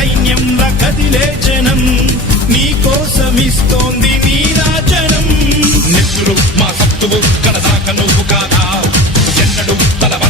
సైన్యంలా కదిలే జనం నీ కోసమిస్తోంది నీరాజనం. నెత్తురు మా సత్తువు కడదాక నువ్వు కాదా ఎన్నడు తలవ